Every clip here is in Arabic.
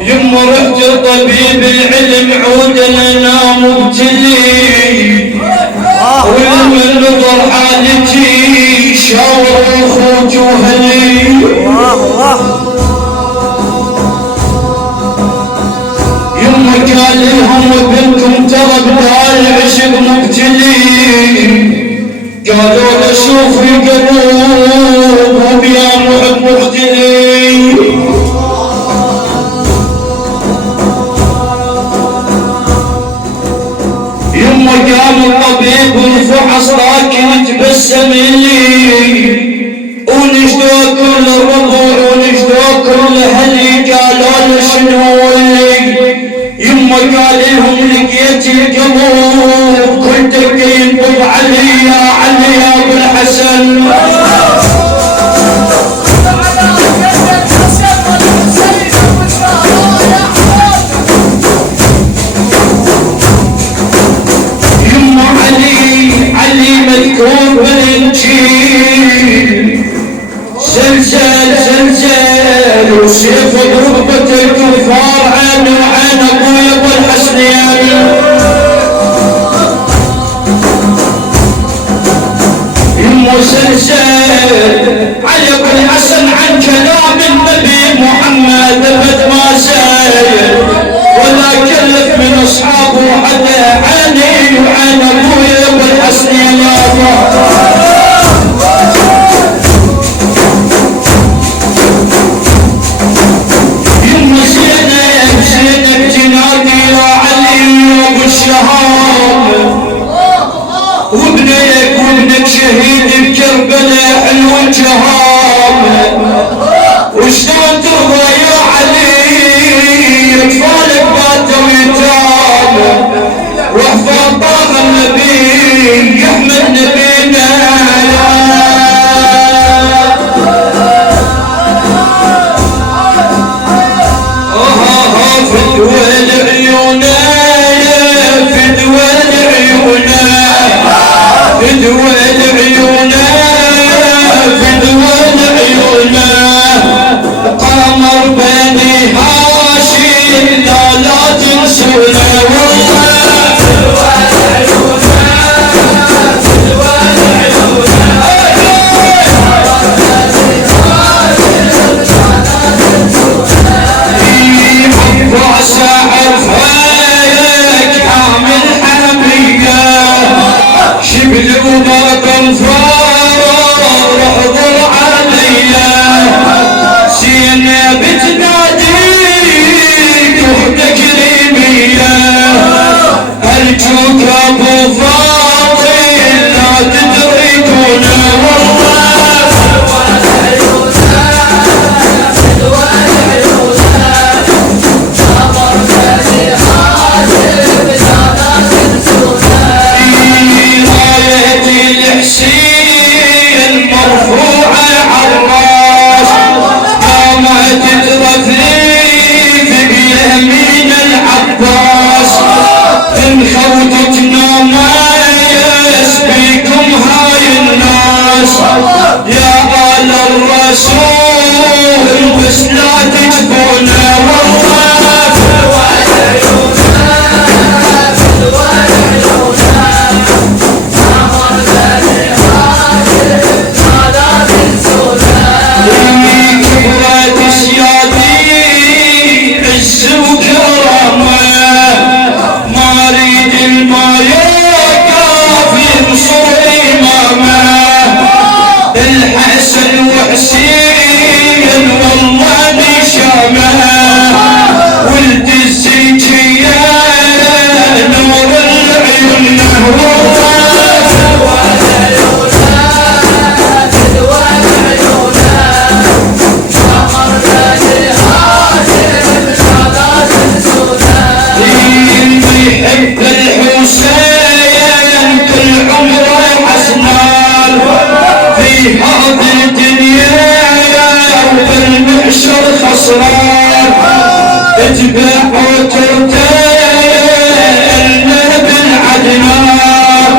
يما رحت طبيب العلم عود لنا مبتلي ولما نظر حالتي شاور اخوك وهلي يما قال لهم بنتم ترى بدال عشق مبتلي قالوا له شوف القلوب وبيا محب مختلي يما قام الطبيب وفحص لكن تبسم لي ونجدوا كل الربع ونجدوا كل اهلي قالوا له شنو اللي يما قال لهم لقيت القلوب كنت ينبض علي يا علي يا ابو الحسن يما علي مذكور بالانجيل زلزال زلزال وسيف ضربة الكفار عين وعين ابويا ابو الحسن يما زلزال علي ابو الحسن عن كلام النبي محمد ابد ما زال ولا كلف من اصحابه حتى عيني وعين ابويا ابو الحسن يا وابنك شهيد بكربلاء حلو الجهام وشلون ترضى يا علي اطفالك باتوا يتام واحفظ طه النبي يحمد نبينا فدوى العيونا فدوى العيونا فدوى العيونا فدوى العيونا قمر بني هاشم لا تنسونا والله فدوى العيونا فدوى العيونا عباس عفاك حامل حمية شبل وضرب انفار احضر عليا زينب تناديك وحدة كريمية ارجوك ابو فاضل لا تدركونا والله يا آل الرسول بس لا تجفونا والله فدوى العيونا فدوى العيونا قمر بني هاشم لا تنسونا كبرت سيادي عز وكرامه ما اريد المايه كافي ينصر امامه الحسن وحسين والله نشامه ولد الزكية نور العيون والله فدوى العيونا فدوى العيونا قمر بني هاشم لا تنسونا اللي يحب الحسين كل عمره حسنان في هذه الدنيا وبالمحشر خسران اتبع وترتين بالعدنان نتنخى بكم العدوى نسيبونا والله فدوى العيونا فدوى العيونا قمر بني هاشم لا تنسونا اللي يحب الحسين كل عمره حسنان في هذه الدنيا وبالمحشر خسران اتبع وترتين بالعدنان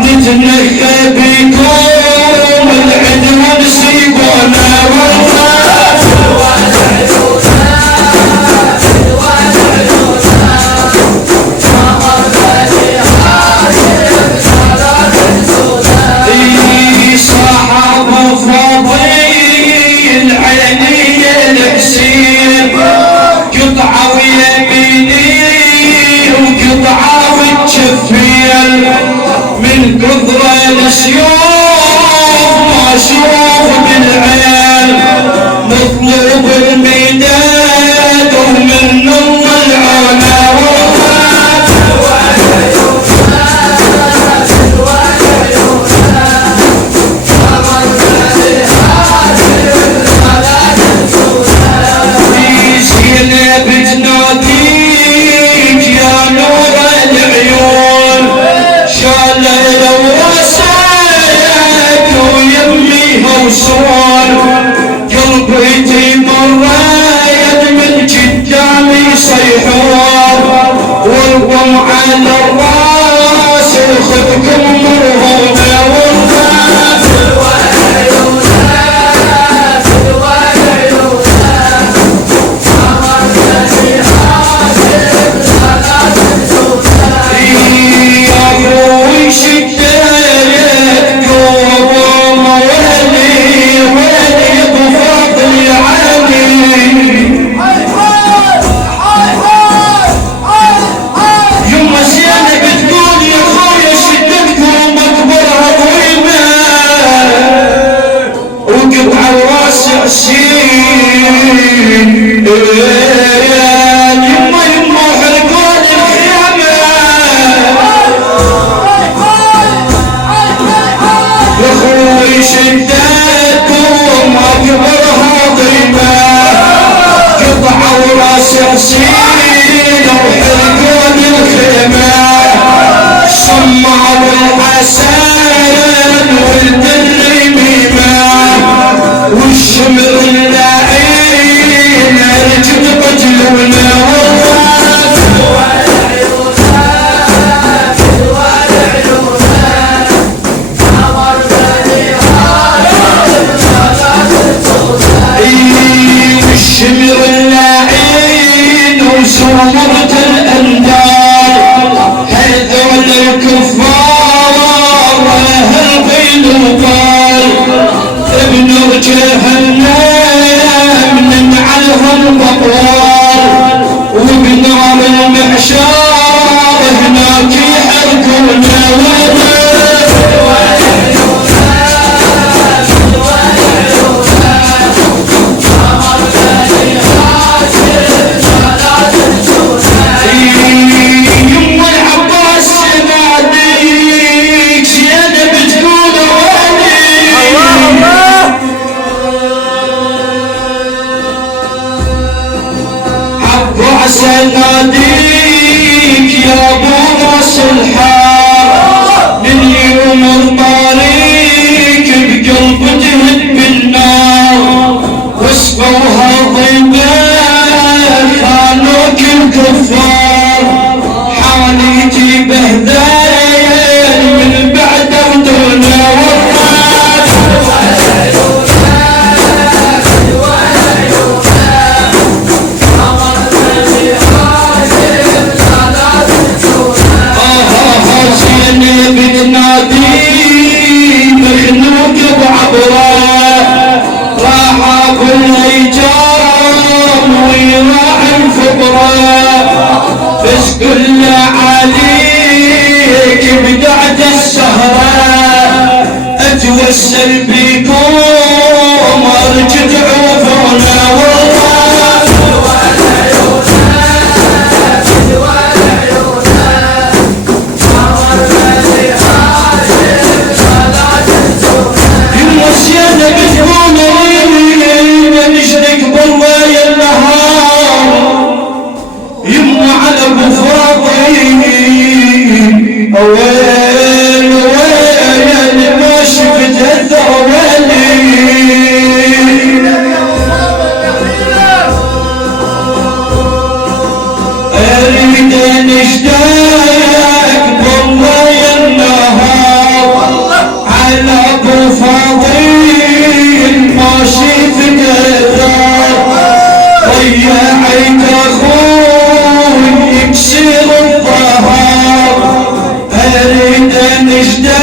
نتنخى بكم العدوى نسيبونا والله فدوى العيونا مطلوب الميدان ومن العلا قلبي مرة من قدامي يصيحون والقم على الراس خذكم مرهونة والراس يا ابوي شديت قوم ويلي ويلي بفضل علي يما زينة بتقول يا خويا شدتكم اكبر عظيمة وقطع الراس عسين يما يما حرقون الخيمة يا خوي شدتكم اكبر عظيمة قطع الراس عسين وحرقون الخيمة صمار الحسن ولد الرميمة والشمر اللعين رجب قتلونا والشمر اللعين وسمرة الأندال هذول الكفار واهل بين القال ابن جهنم ننعلهم بطوال وبنار المعشار هناك يحرقونا يما العباس ناديك زيادة بتقول عباس ناديك يا ابو راس الحار من يوم الطريق بقلب تهد بالنار وسقوها ضيبه خانوك الكفار حاليتي بهذيل من بعد ودونا والراس زينة بتنادي مخنوق بعبره راح ابو الهيجام ويراعي الفقره بس كل عليك بقعد السهره اتوسل بيكم ارجع تعوفونا والله يما زينة بتكون ريمي نجدك بالله النهار يما على ابو فاضي وين وين ما شفت الثروالي اريد نجدك بالله النهار على ابو فاضل ماشي في الدار ضيعت اخوي يكسر الظهر اريد نجدك